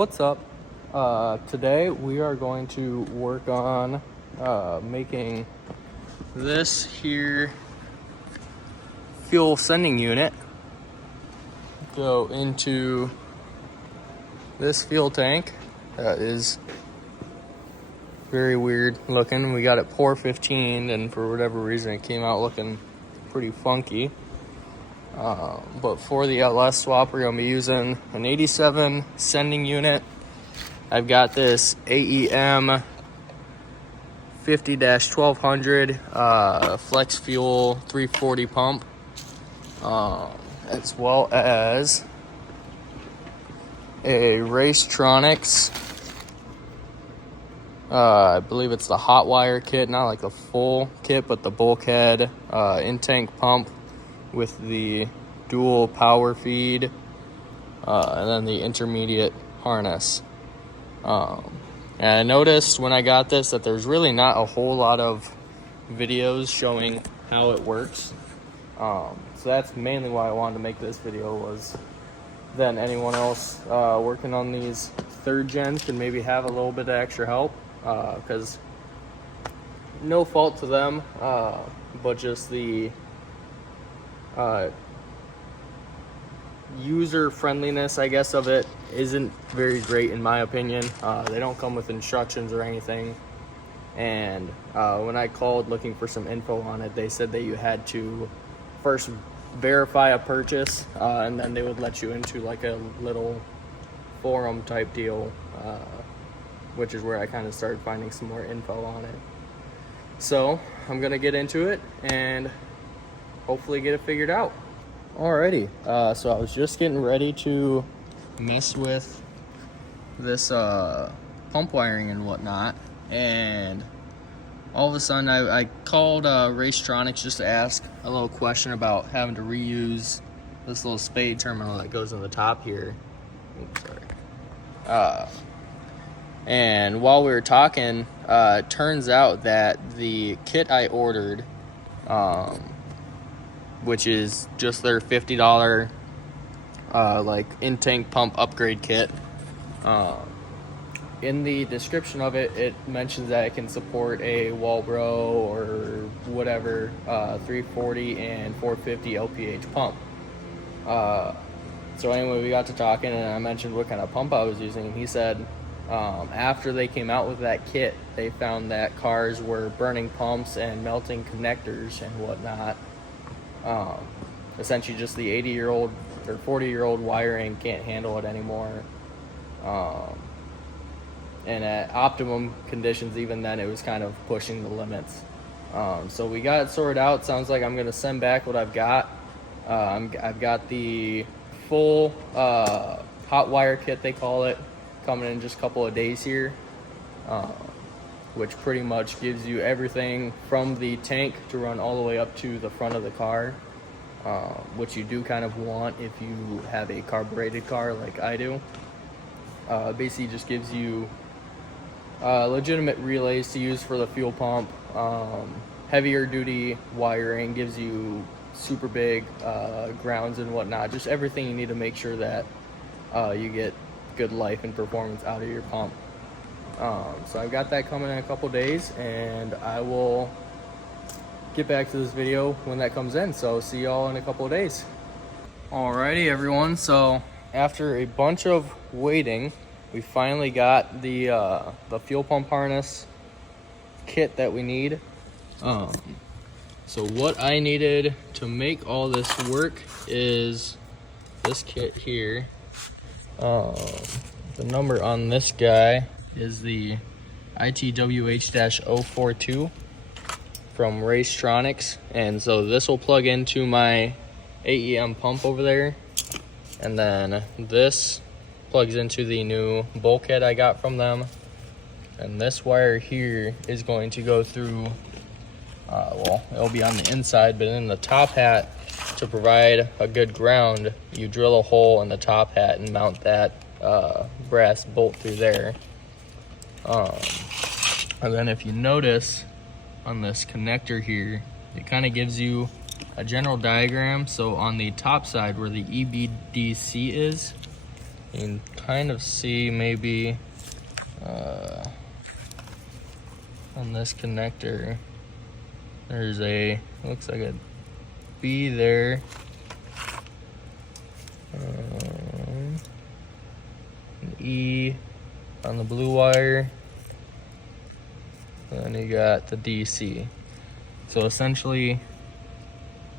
What's up? Today we are going to work on making this here fuel sending unit go into this fuel tank that is very weird looking. We got it pour 15 and for whatever reason it came out looking pretty funky. But for the LS swap, we're going to be using an 87 sending unit. I've got this AEM 50-1200 flex fuel 340 pump, as well as a racetronix. I believe it's the Hotwire kit, not like the full kit, but the bulkhead in-tank pump with the dual power feed, and then the intermediate harness. And I noticed when I got this that there's really not a whole lot of videos showing how it works. So that's mainly why I wanted to make this video, was then anyone else working on these third gens can maybe have a little bit of extra help, because no fault to them, but just the user friendliness, I guess, of it isn't very great in my opinion. They don't come with instructions or anything, and when I called looking for some info on it, they said that you had to first verify a purchase, and then they would let you into like a little forum type deal, which is where I kind of started finding some more info on it. So I'm gonna get into it and hopefully get it figured out. Alrighty, so I was just getting ready to mess with this pump wiring and whatnot, and all of a sudden I called racetronix just to ask a little question about having to reuse this little spade terminal that goes in the top here. Oops, sorry. And while we were talking, it turns out that the kit I ordered, which is just their $50 like in-tank pump upgrade kit, in the description of it, it mentions that it can support a Walbro or whatever 340 and 450 LPH pump. So anyway, we got to talking and I mentioned what kind of pump I was using, and he said after they came out with that kit, they found that cars were burning pumps and melting connectors and whatnot. Essentially just the 80-year-old or 40-year-old wiring can't handle it anymore. And at optimum conditions, even then, it was kind of pushing the limits. So we got it sorted out. Sounds like I'm gonna send back what I've got. I've got the full Hotwire kit, they call it, coming in just a couple of days here, which pretty much gives you everything from the tank to run all the way up to the front of the car, which you do kind of want if you have a carbureted car like I do. Basically just gives you legitimate relays to use for the fuel pump, heavier duty wiring, gives you super big grounds and whatnot, just everything you need to make sure that you get good life and performance out of your pump. So I've got that coming in a couple days, and I will get back to this video when that comes in. So see y'all in a couple of days. Alrighty everyone, so after a bunch of waiting, we finally got the fuel pump harness kit that we need. So what I needed to make all this work is this kit here. The number on this guy is the ITWH-042 from racetronix, and so this will plug into my AEM pump over there, and then this plugs into the new bulkhead I got from them, and this wire here is going to go through well, it'll be on the inside, but in the top hat, to provide a good ground, you drill a hole in the top hat and mount that brass bolt through there. And then if you notice on this connector here, it kind of gives you a general diagram. So on the top side where the EBDC is, You can kind of see maybe on this connector, there's looks like a B there. An E on the blue wire. And then you got the DC. So essentially,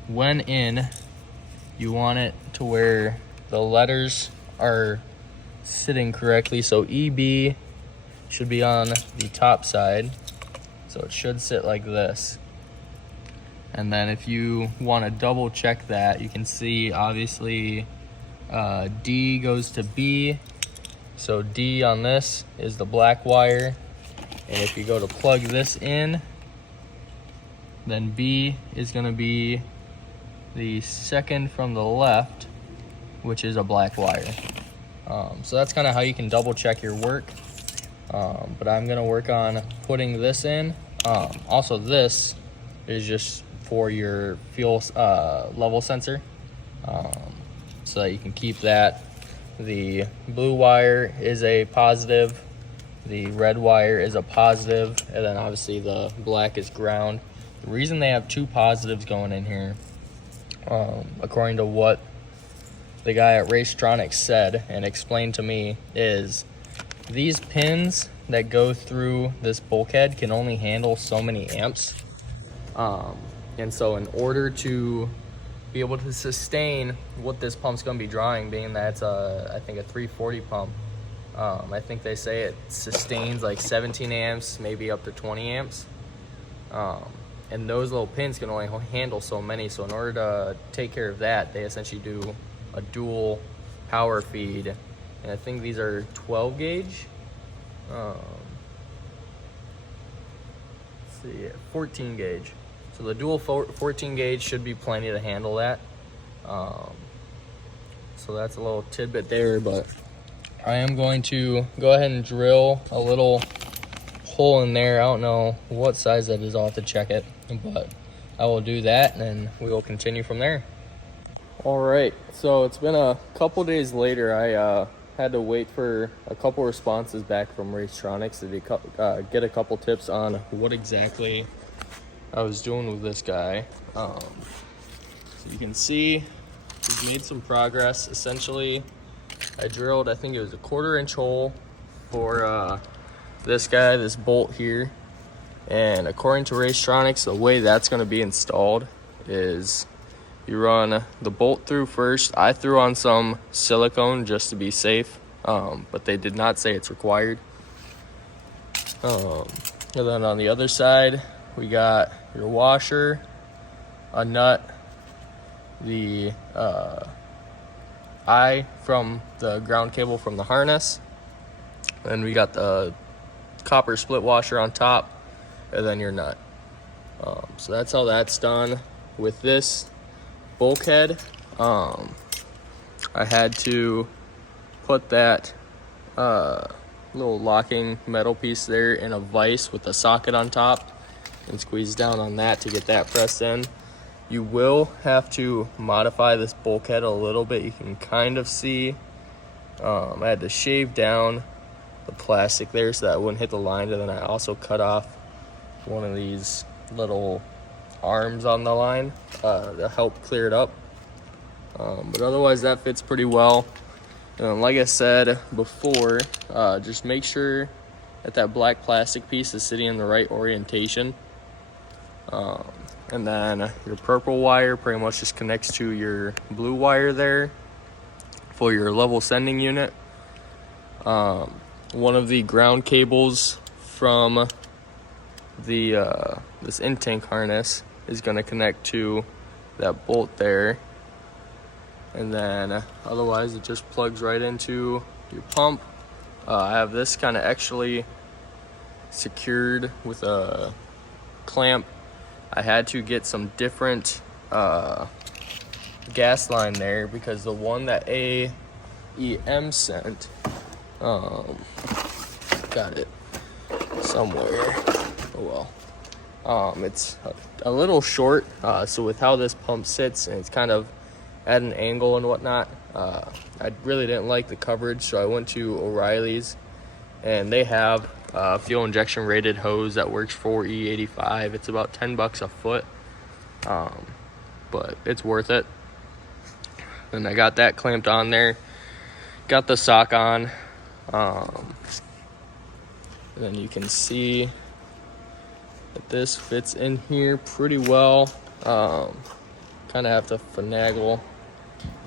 when in, you want it to where the letters are sitting correctly. So EB should be on the top side. So it should sit like this. And then if you want to double check that, you can see obviously D goes to B. So D on this is the black wire. And if you go to plug this in, then B is going to be the second from the left, which is a black wire. So that's kind of how you can double check your work. But I'm going to work on putting this in. Also, this is just for your fuel level sensor, so that you can keep that. The blue wire is a positive, the red wire is a positive, and then obviously the black is ground. The reason they have two positives going in here, according to what the guy at Racetronix said and explained to me, is these pins that go through this bulkhead can only handle so many amps. And so in order to be able to sustain what this pump's going to be drawing, being that it's I think a 340 pump, I think they say it sustains like 17 amps, maybe up to 20 amps. And those little pins can only handle so many. So in order to take care of that, they essentially do a dual power feed. And I think these are 12 gauge. Let's see, 14 gauge. So the dual 14 gauge should be plenty to handle that. So that's a little tidbit there, but I am going to go ahead and drill a little hole in there. I don't know what size that is, I'll have to check it, but I will do that and then we will continue from there. All right, so it's been a couple days later. I had to wait for a couple responses back from Racetronix to get a couple tips on what exactly I was doing with this guy. So you can see we've made some progress. Essentially, I drilled, I think it was a 1/4 inch hole for this guy, this bolt here. And according to Racetronix, the way that's going to be installed is you run the bolt through first. I threw on some silicone just to be safe, but they did not say it's required. And then on the other side, we got your washer, a nut, the eye from the ground cable from the harness, and we got the copper split washer on top, and then your nut. So that's how that's done. With this bulkhead, I had to put that little locking metal piece there in a vise with a socket on top and squeeze down on that to get that pressed in. You will have to modify this bulkhead a little bit. You can kind of see I had to shave down the plastic there so that it wouldn't hit the line, and then I also cut off one of these little arms on the line to help clear it up. But otherwise that fits pretty well. And like I said before, just make sure that that black plastic piece is sitting in the right orientation. And then your purple wire pretty much just connects to your blue wire there for your level sending unit. One of the ground cables from the this in-tank harness is going to connect to that bolt there. And then otherwise it just plugs right into your pump. I have this kind of actually secured with a clamp. I had to get some different gas line there because the one that AEM sent, got it somewhere, oh well, it's a little short, so with how this pump sits, and it's kind of at an angle and whatnot. I really didn't like the coverage, so I went to O'Reilly's, and they have fuel injection rated hose that works for E85. It's about $10 a foot, but it's worth it. And I got that clamped on there, got the sock on, and then you can see that this fits in here pretty well. Kind of have to finagle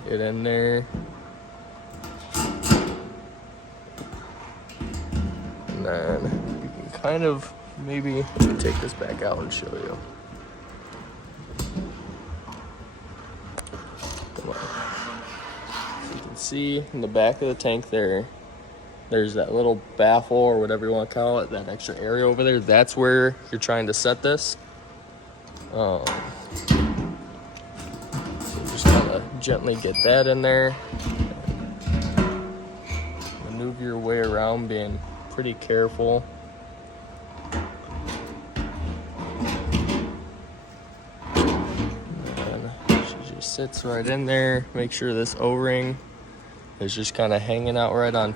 it in there. And then you can kind of maybe take this back out and show you. Come on. So you can see in the back of the tank there's that little baffle or whatever you want to call it, that extra area over there. That's where you're trying to set this. So just kind of gently get that in there. Maneuver your way around, being pretty careful. And she just sits right in there. Make sure this O-ring is just kind of hanging out right on.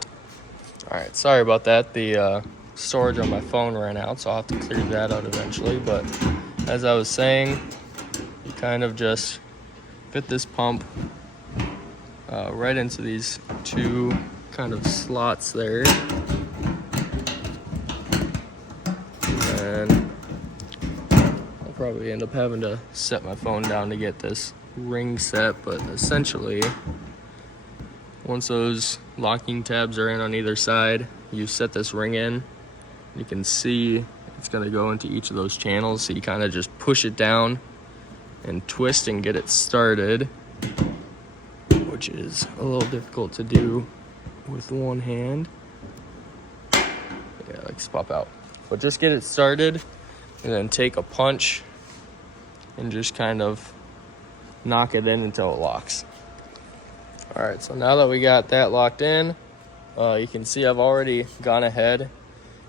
All right, sorry about that. The storage on my phone ran out, so I'll have to clear that out eventually. But as I was saying, you kind of just fit this pump right into these two kind of slots there. And I'll probably end up having to set my phone down to get this ring set, but essentially, once those locking tabs are in on either side, you set this ring in. You can see it's going to go into each of those channels, so you kind of just push it down and twist and get it started, which is a little difficult to do with one hand. Yeah, like pop out. But just get it started and then take a punch and just kind of knock it in until it locks. All right, so now that we got that locked in, you can see I've already gone ahead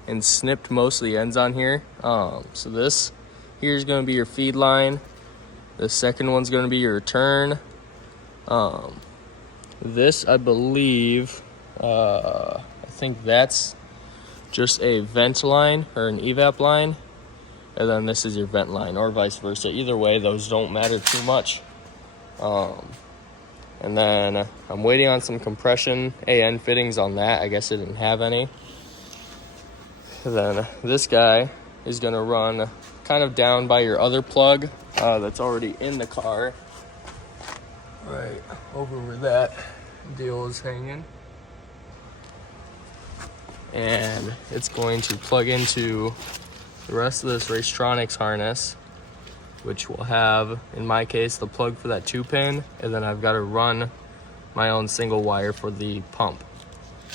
and snipped most of the ends on here. So this here is going to be your feed line. The second one's going to be your return. This, I believe, I think that's just a vent line or an evap line. And then this is your vent line, or vice versa. Either way, those don't matter too much. And then I'm waiting on some compression AN fittings on that. I guess I didn't have any. And then this guy is going to run kind of down by your other plug that's already in the car. Right over where that deal is hanging. And it's going to plug into the rest of this racetronix harness, which will have, in my case, the plug for that 2-pin, and then I've got to run my own single wire for the pump.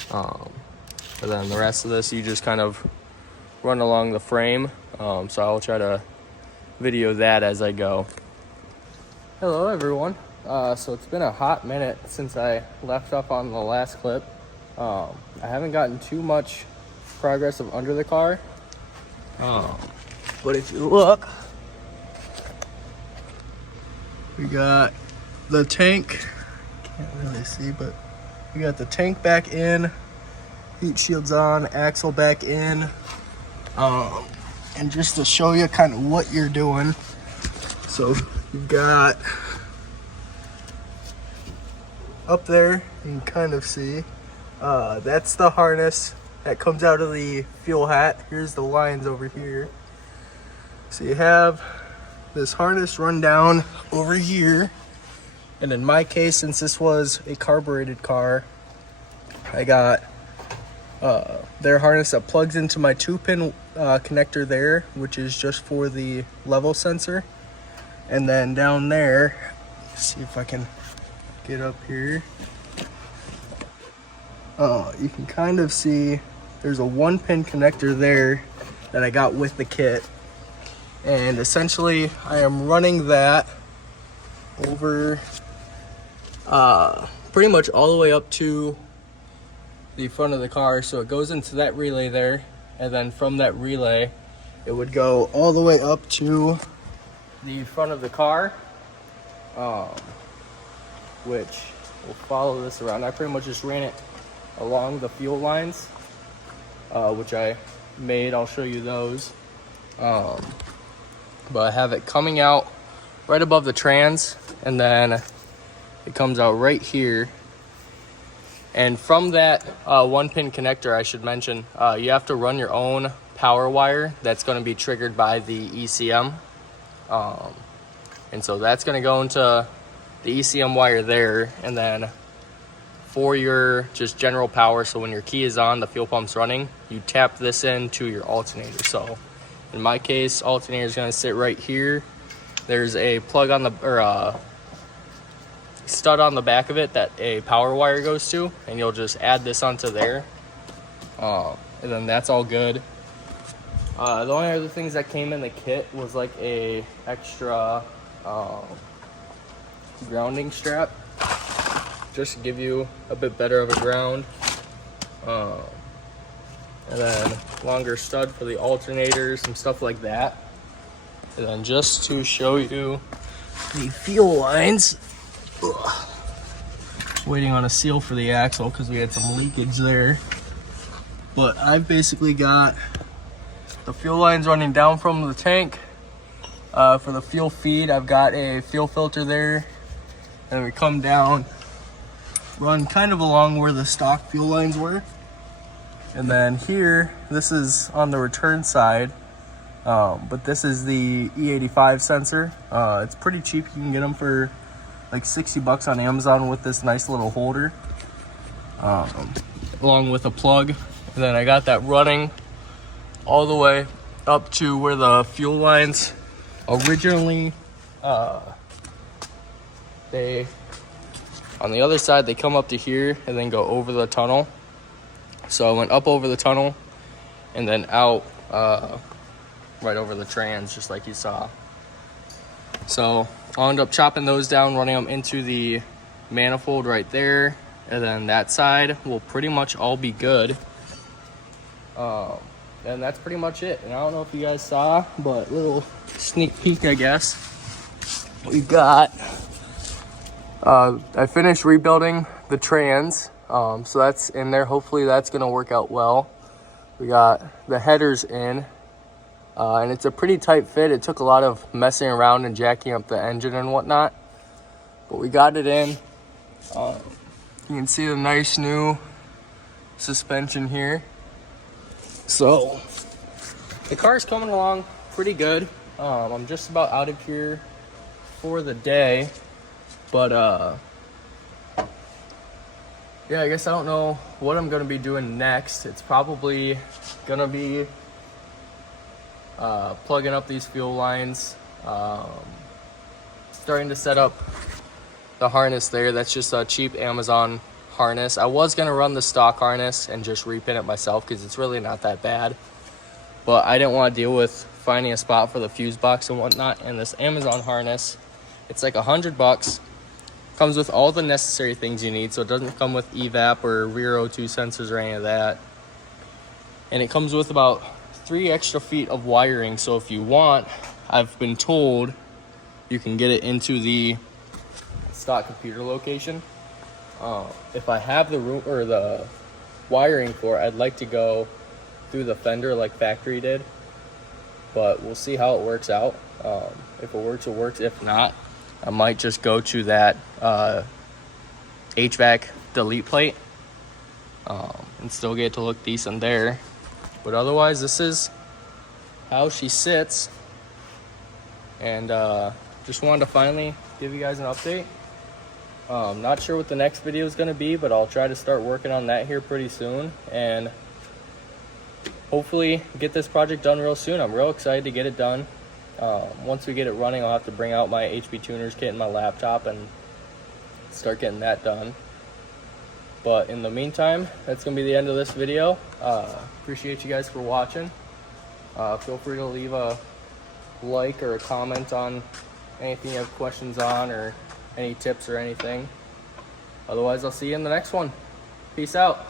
But then the rest of this, you just kind of run along the frame. So I'll try to video that as I go. Hello, everyone. So it's been a hot minute since I left off on the last clip. I haven't gotten too much progress of under the car. But if you look, we got the tank, can't really see, but we got the tank back in, heat shields on, axle back in. And just to show you kind of what you're doing, so you've got up there, you can kind of see, that's the harness that comes out of the fuel hat. Here's the lines over here. So you have this harness run down over here, and in my case, since this was a carbureted car, I got their harness that plugs into my 2-pin connector there, which is just for the level sensor. And then down there, see if I can get up here, you can kind of see there's a 1-pin connector there that I got with the kit. And essentially I am running that over pretty much all the way up to the front of the car. So it goes into that relay there, and then from that relay it would go all the way up to the front of the car. which will follow this around. I pretty much just ran it along the fuel lines, which I made. I'll show you those. But I have it coming out right above the trans, and then it comes out right here. And from that 1-pin connector, I should mention, you have to run your own power wire that's going to be triggered by the ECM. And so that's going to go into the ECM wire there, and then for your just general power, so when your key is on, the fuel pump's running, you tap this into your alternator. So in my case, alternator is going to sit right here. There's a plug on the, or stud on the back of it that a power wire goes to, and you'll just add this onto there, and then that's all good. The only other things that came in the kit was like a extra grounding strap, just to give you a bit better of a ground, and then longer stud for the alternators and stuff like that. And then just to show you the fuel lines, waiting on a seal for the axle because we had some leakage there, but I've basically got the fuel lines running down from the tank. For the fuel feed, I've got a fuel filter there, and we come down, run kind of along where the stock fuel lines were, and then here, this is on the return side, but this is the E85 sensor. It's pretty cheap. You can get them for like 60 bucks on Amazon with this nice little holder, along with a plug. And then I got that running all the way up to where the fuel lines originally, they, on the other side, they come up to here and then go over the tunnel. So I went up over the tunnel and then out right over the trans, just like you saw. So I'll end up chopping those down, running them into the manifold right there, and then that side will pretty much all be good. And that's pretty much it. And I don't know if you guys saw, but little sneak peek, I guess. We got, I finished rebuilding the trans, so that's in there. Hopefully that's gonna work out well. We got the headers in, and it's a pretty tight fit. It took a lot of messing around and jacking up the engine and whatnot, but we got it in. You can see the nice new suspension here. So the car's coming along pretty good. I'm just about out of here for the day, but yeah, I guess I don't know what I'm gonna be doing next. It's probably gonna be plugging up these fuel lines, starting to set up the harness there. That's just a cheap Amazon harness. I was gonna run the stock harness and just repin it myself because it's really not that bad, but I didn't want to deal with finding a spot for the fuse box and whatnot. And this Amazon harness, it's like $100, comes with all the necessary things you need. So it doesn't come with evap or rear O2 sensors or any of that, and it comes with about 3 extra feet of wiring. So if you want, I've been told you can get it into the stock computer location. If I have the room or the wiring for it, I'd like to go through the fender like factory did, but we'll see how it works out. If it works, it works. If not, I might just go to that HVAC delete plate and still get to look decent there. But otherwise, this is how she sits, and just wanted to finally give you guys an update. Not sure what the next video is going to be, but I'll try to start working on that here pretty soon, and hopefully get this project done real soon. I'm real excited to get it done. Once we get it running, I'll have to bring out my HP tuners kit and my laptop and start getting that done. But in the meantime, that's going to be the end of this video. Appreciate you guys for watching. Feel free to leave a like or a comment on anything you have questions on, or any tips or anything. Otherwise, I'll see you in the next one. Peace out.